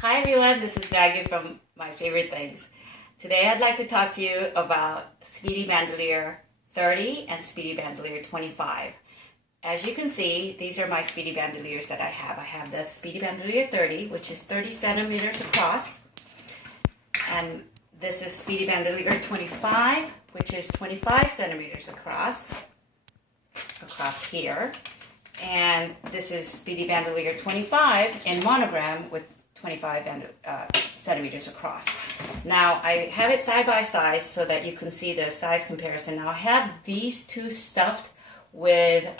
Hi everyone, this is Maggie from My Favorite Things. Today I'd like to talk to you about Speedy Bandouliere 30 and Speedy Bandouliere 25. As you can see, these are my Speedy Bandoulières that I have. I have the Speedy Bandouliere 30, which is 30 centimeters across. And this is Speedy Bandouliere 25, which is 25 centimeters across here. And this is Speedy Bandouliere 25 in monogram with 25 centimeters across. Now I have it side by side so that you can see the size comparison. Now I have these two stuffed with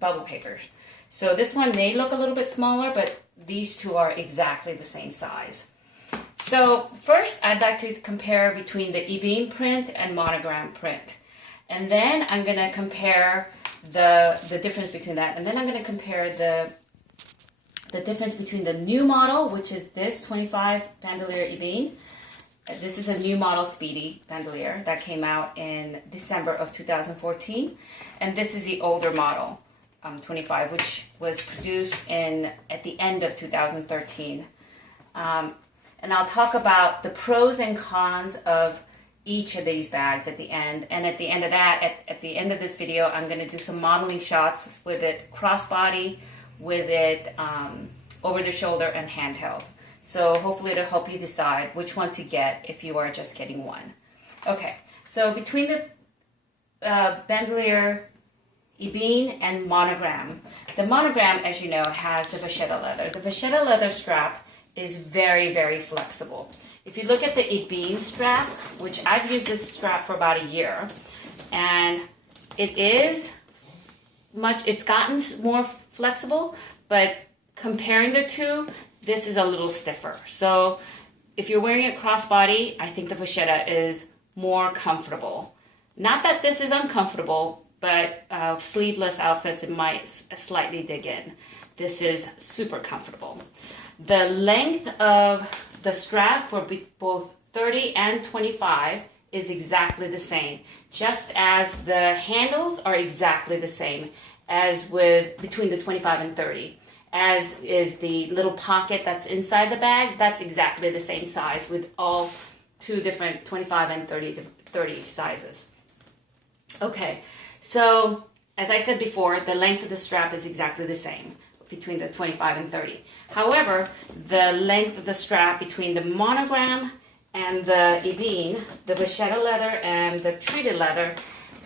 bubble papers. So this one may look a little bit smaller, but these two are exactly the same size. So first I'd like to compare between the e-beam print and monogram print. And then I'm going to compare the difference between that. And then I'm going to compare the difference between the new model, which is this 25 Bandouliere e-beam. This is a new model Speedy Bandouliere that came out in December of 2014. And this is the older model, 25, which was produced at the end of 2013. And I'll talk about the pros and cons of each of these bags at the end. And at the end of that, at the end of this video, I'm going to do some modeling shots with it crossbody, with it over the shoulder and handheld. So hopefully it'll help you decide which one to get if you are just getting one. Okay, so between the Bandouliere e-beam and monogram. The monogram, as you know, has the vachetta leather. The vachetta leather strap is very, very flexible. If you look at the e-beam strap, which I've used this strap for about a year, and it's gotten more flexible, but comparing the two, this is a little stiffer. So if you're wearing it crossbody, I think the vachetta is more comfortable. Not that this is uncomfortable, but sleeveless outfits, it might slightly dig in. This is super comfortable. The length of the strap for both 30 and 25 is exactly the same, just as the handles are exactly the same as with between the 25 and 30. As is the little pocket that's inside the bag, that's exactly the same size with all two different 25 and 30 sizes. Okay, so as I said before, the length of the strap is exactly the same between the 25 and 30. However, the length of the strap between the monogram and the e-beam, the vachetta leather and the treated leather,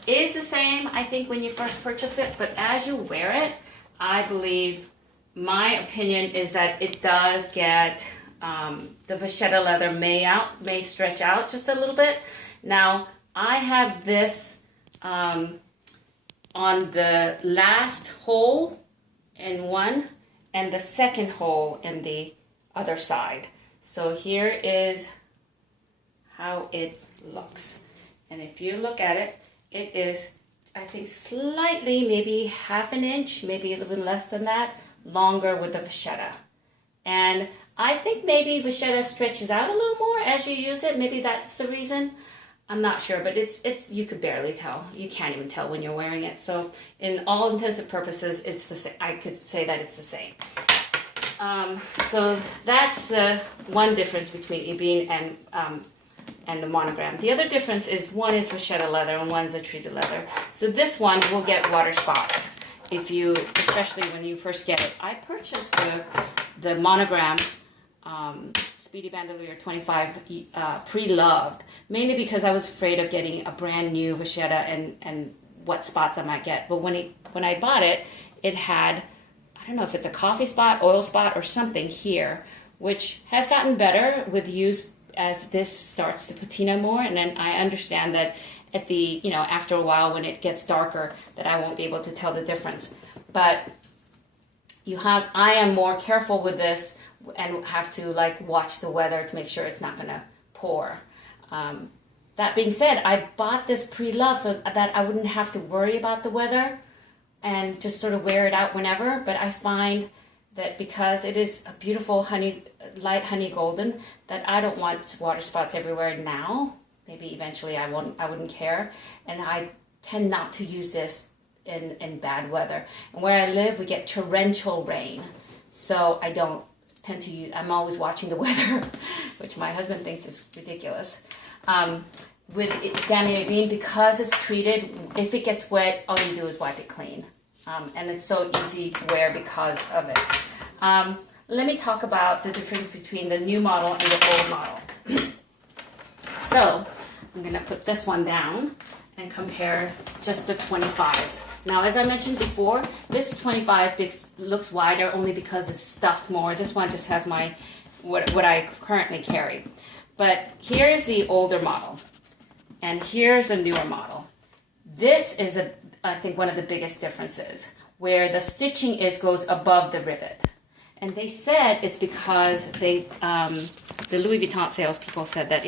is the same, I think, when you first purchase it, but as you wear it, I believe, my opinion is that it does get, the vachetta leather may stretch out just a little bit. Now, I have this on the last hole in one and the second hole in the other side. So here is how it looks. And if you look at it, it is, I think, slightly, maybe half an inch, maybe a little bit less than that, longer with the vachetta. And I think maybe vachetta stretches out a little more as you use it. Maybe that's the reason. I'm not sure, but it's you could barely tell. You can't even tell when you're wearing it. So in all intents and purposes, it's the same. I could say that it's the same. So that's the one difference between e-beam and the monogram. The other difference is one is vachetta leather and one's a treated leather. So this one will get water spots especially when you first get it. I purchased the monogram Speedy Bandouliere 25 pre-loved, mainly because I was afraid of getting a brand new vachetta and what spots I might get. But when I bought it, it had, I don't know if it's a coffee spot, oil spot, or something here, which has gotten better with use as this starts to patina more. And then I understand that after a while when it gets darker, that I won't be able to tell the difference. But I am more careful with this and have to watch the weather to make sure it's not going to pour. That being said, I bought this pre-loved so that I wouldn't have to worry about the weather and just sort of wear it out whenever. But I find that because it is a beautiful light honey golden, that I don't want water spots everywhere now. Maybe eventually I wouldn't care. And I tend not to use this in bad weather. And where I live, we get torrential rain. So I don't tend to use, I'm always watching the weather, which my husband thinks is ridiculous. With Bandouliere bean, because it's treated, if it gets wet, all you do is wipe it clean. And it's so easy to wear because of it. Let me talk about the difference between the new model and the old model. So, I'm going to put this one down and compare just the 25s. Now, as I mentioned before, this 25 looks wider only because it's stuffed more. This one just has my what I currently carry. But here's the older model, and here's a newer model. This is, I think, one of the biggest differences, where the stitching goes above the rivet. And they said it's because the Louis Vuitton salespeople said that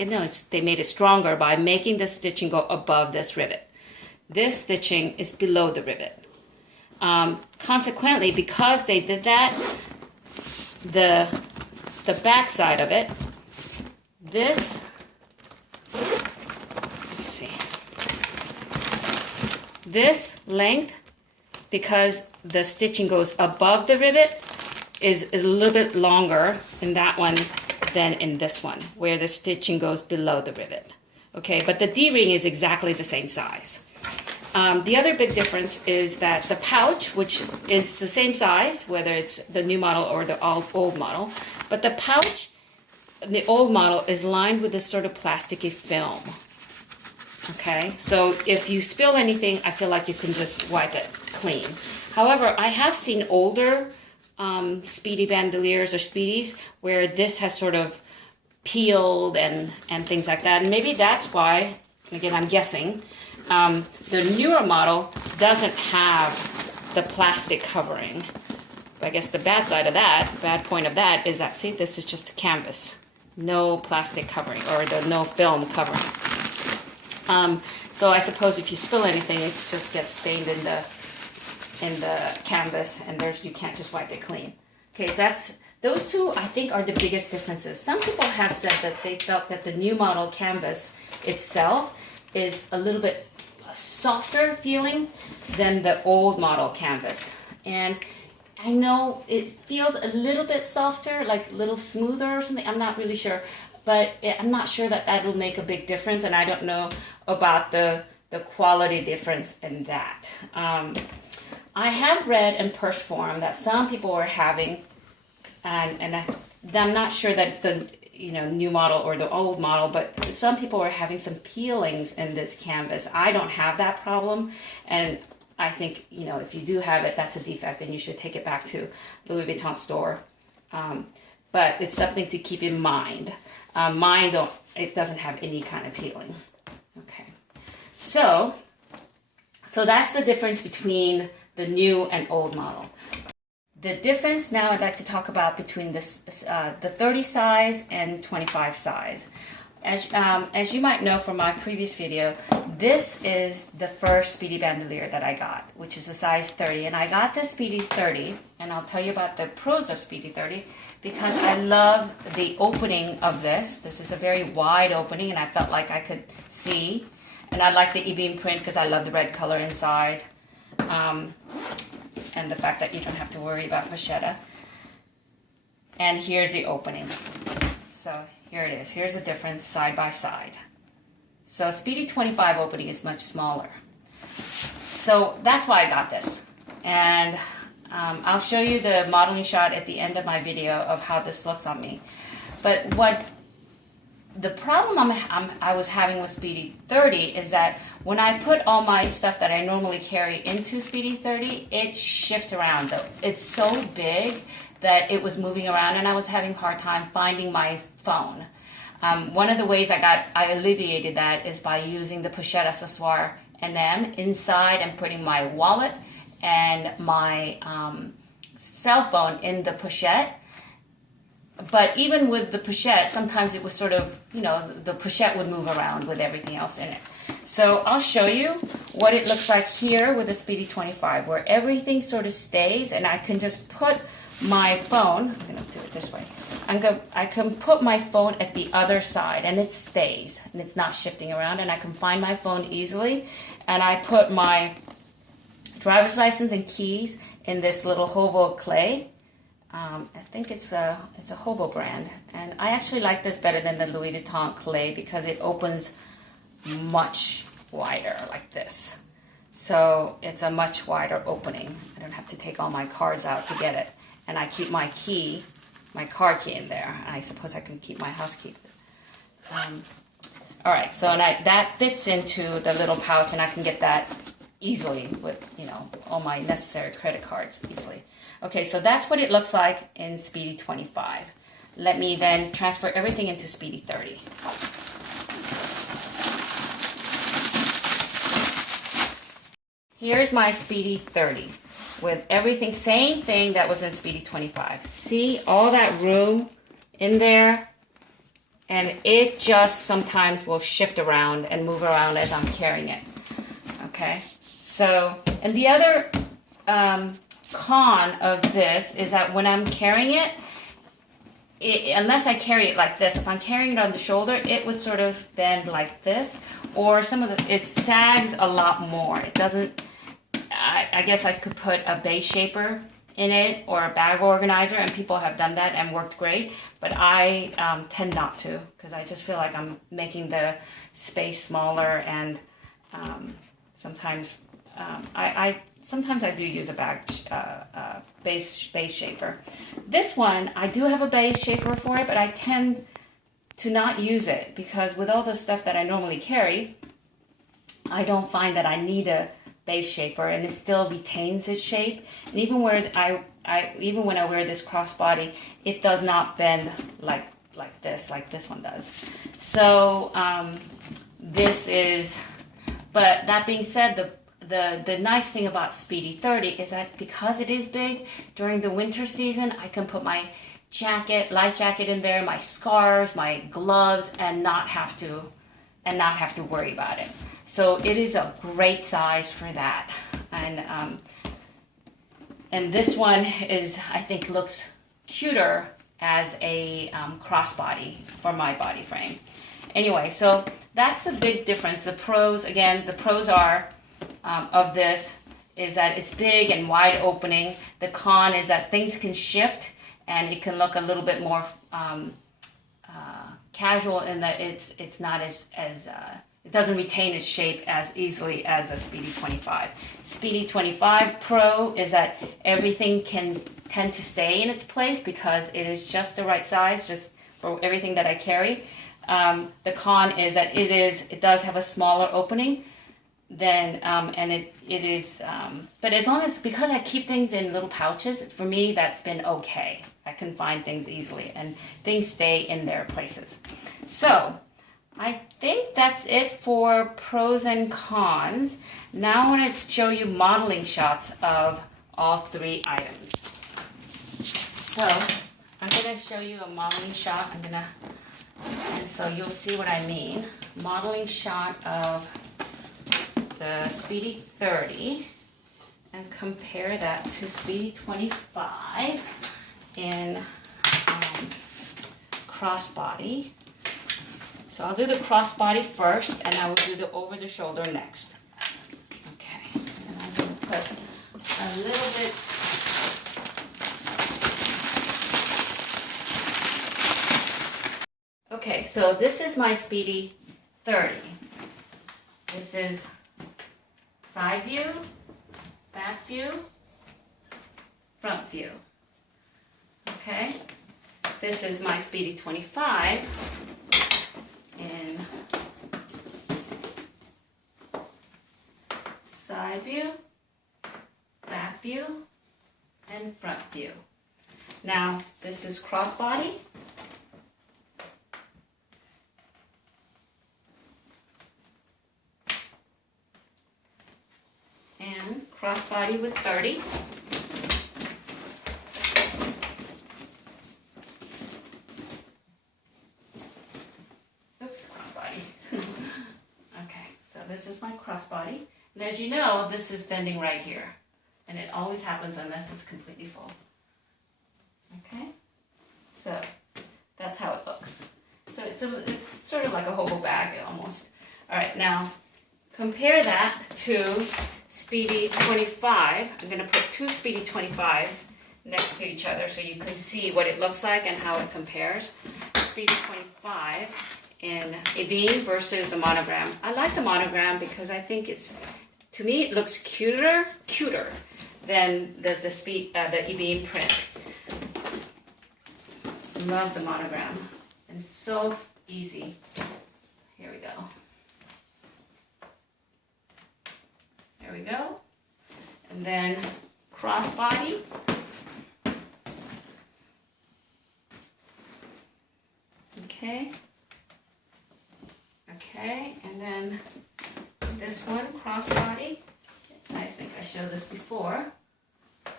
they made it stronger by making the stitching go above this rivet. This stitching is below the rivet. Consequently, because they did that, the back side of it, let's see, this length, because the stitching goes above the rivet, is a little bit longer in that one than in this one, where the stitching goes below the rivet. Okay, but the D-ring is exactly the same size. The other big difference is that the pouch, which is the same size, whether it's the new model or the old model, but the pouch, the old model, is lined with this sort of plasticky film. Okay, so if you spill anything, I feel like you can just wipe it clean. However, I have seen older Speedy Bandoulières or Speedies where this has sort of peeled and things like that. And maybe that's why, again, I'm guessing, the newer model doesn't have the plastic covering. I guess the bad side of that, bad point of that, is that, see, this is just a canvas. No plastic covering, or no film covering. So I suppose if you spill anything, it just gets stained in the canvas, and you can't just wipe it clean. Okay, so those two, I think, are the biggest differences. Some people have said that they felt that the new model canvas itself is a little bit softer feeling than the old model canvas. And I know it feels a little bit softer, like a little smoother or something. I'm not really sure, but I'm not sure that will make a big difference, and I don't know about the quality difference in that. I have read in Purse Forum that some people are having, and I'm not sure that it's the new model or the old model, but some people are having some peelings in this canvas. I don't have that problem, and I think if you do have it, that's a defect, and you should take it back to Louis Vuitton store. But it's something to keep in mind. It doesn't have any kind of peeling. Okay, so that's the difference between the new and old model. The difference now I'd like to talk about between the 30 size and 25 size. As you might know from my previous video, this is the first Speedy Bandouliere that I got, which is a size 30. And I got the Speedy 30, and I'll tell you about the pros of Speedy 30, because I love the opening of this. This is a very wide opening, and I felt like I could see. And I like the e-beam print because I love the red color inside. And the fact that you don't have to worry about pochette. And here's the opening. So here it is. Here's the difference side by side. So Speedy 25 opening is much smaller. So that's why I got this. And I'll show you the modeling shot at the end of my video of how this looks on me. But the problem I was having with Speedy 30 is that when I put all my stuff that I normally carry into Speedy 30, it shifts around. It's so big that it was moving around, and I was having a hard time finding my phone. One of the ways I alleviated that is by using the pochette accessoire NM inside and putting my wallet and my cell phone in the pochette. But even with the pochette, sometimes it was sort of, the pochette would move around with everything else in it. So I'll show you what it looks like here with the Speedy 25, where everything sort of stays, and I can just put my phone, I'm going to do it this way, I can put my phone at the other side, and it stays, and it's not shifting around, and I can find my phone easily, and I put my driver's license and keys in this little hovo clay I think it's a Hobo brand, and I actually like this better than the Louis Vuitton clay because it opens much wider like this. So it's a much wider opening. I don't have to take all my cards out to get it, and I keep my key, my car key in there. And I suppose I can keep my house key. All right, so that fits into the little pouch, and I can get that easily with, you know, all my necessary credit cards easily. Okay, so that's what it looks like in Speedy 25. Let me then transfer everything into Speedy 30. Here's my Speedy 30 with everything, same thing that was in Speedy 25. See all that room in there? And it just sometimes will shift around and move around as I'm carrying it. Okay, so, and the other con of this is that when I'm carrying it, unless I carry it like this, if I'm carrying it on the shoulder, it would sort of bend like this, or it sags a lot more. It doesn't, I guess I could put a base shaper in it or a bag organizer, and people have done that and worked great, but I tend not to because I just feel like I'm making the space smaller, and sometimes sometimes I do use a bag base shaper. This one, I do have a base shaper for it, but I tend to not use it because with all the stuff that I normally carry, I don't find that I need a base shaper, and it still retains its shape. And even where even when I wear this crossbody, it does not bend like this one does. So but that being said, the nice thing about Speedy 30 is that because it is big, during the winter season, I can put my light jacket in there, my scarves, my gloves, and not have to worry about it. So it is a great size for that. And this one I think looks cuter as a crossbody for my body frame. Anyway, so that's the big difference. The pros are of this is that it's big and wide opening. The con is that things can shift and it can look a little bit more casual in that it's not as it doesn't retain its shape as easily as a Speedy 25. Speedy 25 Pro is that everything can tend to stay in its place because it is just the right size, just for everything that I carry. The con is that it does have a smaller opening than, and it is, but because I keep things in little pouches, for me that's been okay. I can find things easily and things stay in their places. So I think that's it for pros and cons. Now I want to show you modeling shots of all three items. So I'm going to show you a modeling shot. And so you'll see what I mean. Modeling shot of the Speedy 30 and compare that to Speedy 25 in crossbody. So I'll do the crossbody first, and I will do the over the shoulder next. Okay, and I'm going to put a little bit. Okay, so this is my Speedy 30. This is side view, back view, front view. Okay, this is my Speedy 25 in side view, back view, and front view. Now, this is crossbody. And crossbody with 30. Oops, crossbody. Okay, so this is my crossbody. And as you know, this is bending right here. And it always happens unless it's completely full. Okay, so that's how it looks. So it's sort of like a hobo bag almost. All right, now compare that to Speedy 25. I'm going to put two Speedy 25s next to each other so you can see what it looks like and how it compares. Speedy 25 in a bean versus the monogram. I like the monogram because I think it's, to me, it looks cuter than the e-bean print. Love the monogram. And so easy. Here we go. There we go. And then crossbody. Okay. Okay, and then this one, crossbody. I think I showed this before. All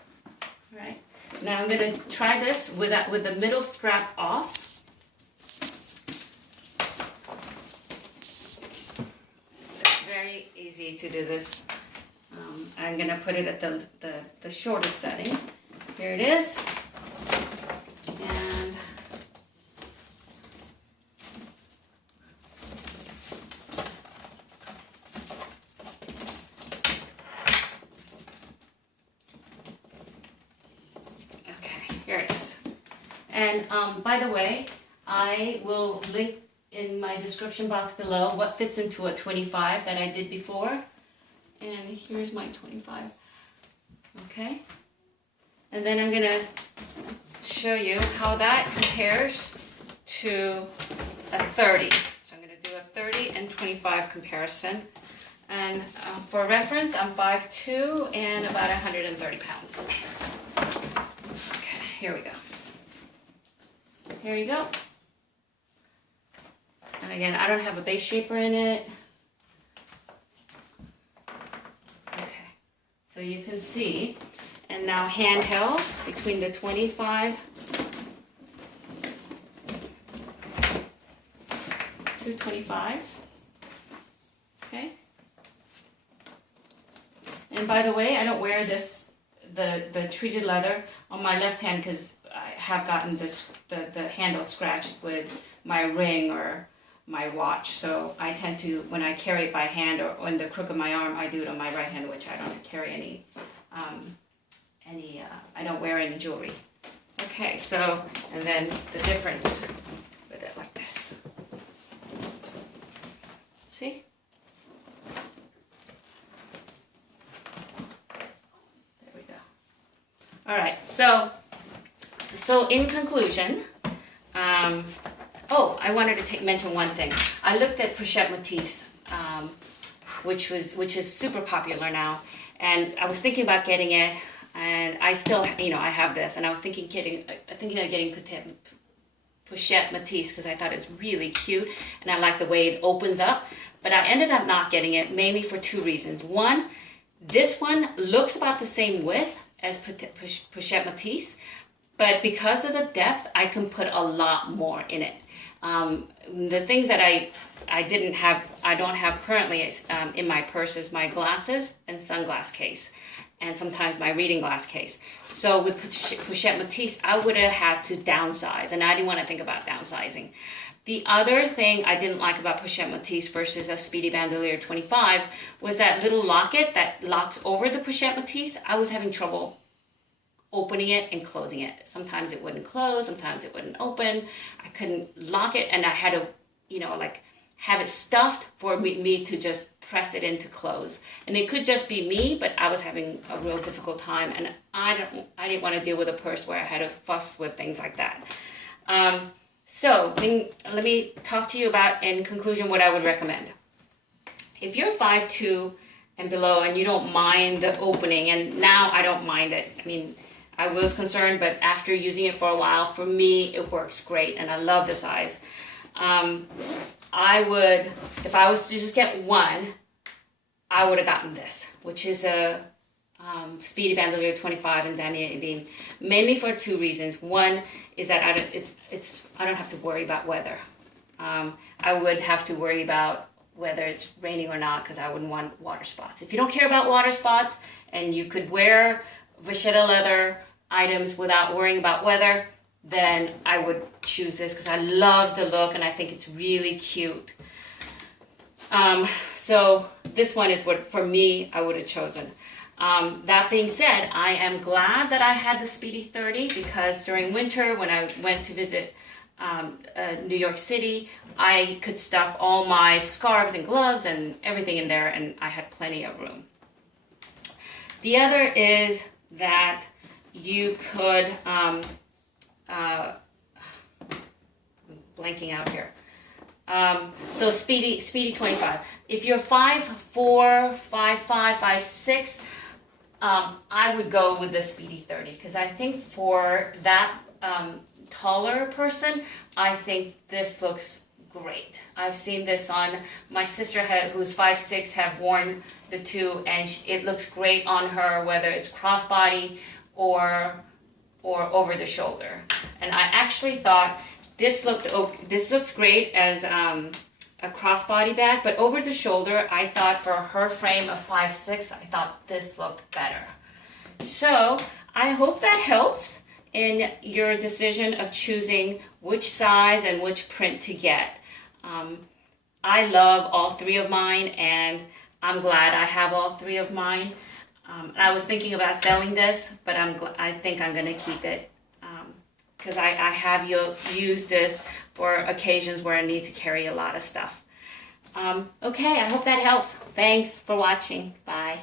right. Now I'm going to try this with the middle strap off. It's very easy to do this. I'm going to put it at the shortest setting. Here it is. And okay, here it is. And by the way, I will link in my description box below what fits into a 25 that I did before. And here's my 25. Okay. And then I'm going to show you how that compares to a 30. So I'm going to do a 30 and 25 comparison. And for reference, I'm 5'2" and about 130 pounds. Okay, here we go. Here you go. And again, I don't have a base shaper in it. So you can see, and now handheld between the 25 two 25s. Okay. And by the way, I don't wear this the treated leather on my left hand because I have gotten the handle scratched with my ring or my watch, so I tend to, when I carry it by hand or on the crook of my arm, I do it on my right hand, which I don't carry any I don't wear any jewelry. Okay, so, and then the difference with it like this. See? There we go. All right, so in conclusion, oh, I wanted to mention one thing. I looked at Pochette Matisse, which is super popular now, and I was thinking about getting it, and I still, I have this, and I was thinking of getting Pochette Matisse because I thought it's really cute, and I like the way it opens up. But I ended up not getting it mainly for two reasons. One, this one looks about the same width as Pochette Matisse, but because of the depth, I can put a lot more in it. The things that I don't have currently in my purse is my glasses and sunglass case, and sometimes my reading glass case. So with Pochette Matisse, I would have had to downsize, and I didn't want to think about downsizing. The other thing I didn't like about Pochette Matisse versus a Speedy Bandouliere 25 was that little locket that locks over the Pochette Matisse. I was having trouble opening it and closing it. Sometimes it wouldn't close, sometimes it wouldn't open. I couldn't lock it, and I had to, have it stuffed for me to just press it in to close. And it could just be me, but I was having a real difficult time, and I didn't want to deal with a purse where I had to fuss with things like that. So let me talk to you about, in conclusion, what I would recommend. If you're 5'2" and below and you don't mind the opening, and now I don't mind it. I mean, I was concerned, but after using it for a while, for me, it works great, and I love the size. I would, if I was to just get one, I would have gotten this, which is a Speedy Bandouliere 25 in Damier Ebene, mainly for two reasons. One is that I don't have to worry about weather. I would have to worry about whether it's raining or not because I wouldn't want water spots. If you don't care about water spots and you could wear vachetta leather items without worrying about weather, then I would choose this because I love the look and I think it's really cute. So this one is what, for me, I would have chosen. That being said, I am glad that I had the Speedy 30 because during winter when I went to visit New York City, I could stuff all my scarves and gloves and everything in there, and I had plenty of room. The other is that you could, blanking out here. So Speedy 25. If you're 5'4", 5'5", 5'6", I would go with the Speedy 30 because I think for that taller person, I think this looks great. I've seen this on my sister who's 5'6", have worn the two, and it looks great on her, whether it's crossbody or over the shoulder. And I actually thought this looks great as a crossbody bag, but over the shoulder, I thought for her frame of 5'6", I thought this looked better. So I hope that helps in your decision of choosing which size and which print to get. I love all three of mine, and I'm glad I have all three of mine. I was thinking about selling this, but I think I'm going to keep it because I have used this for occasions where I need to carry a lot of stuff. Okay, I hope that helps. Thanks for watching. Bye.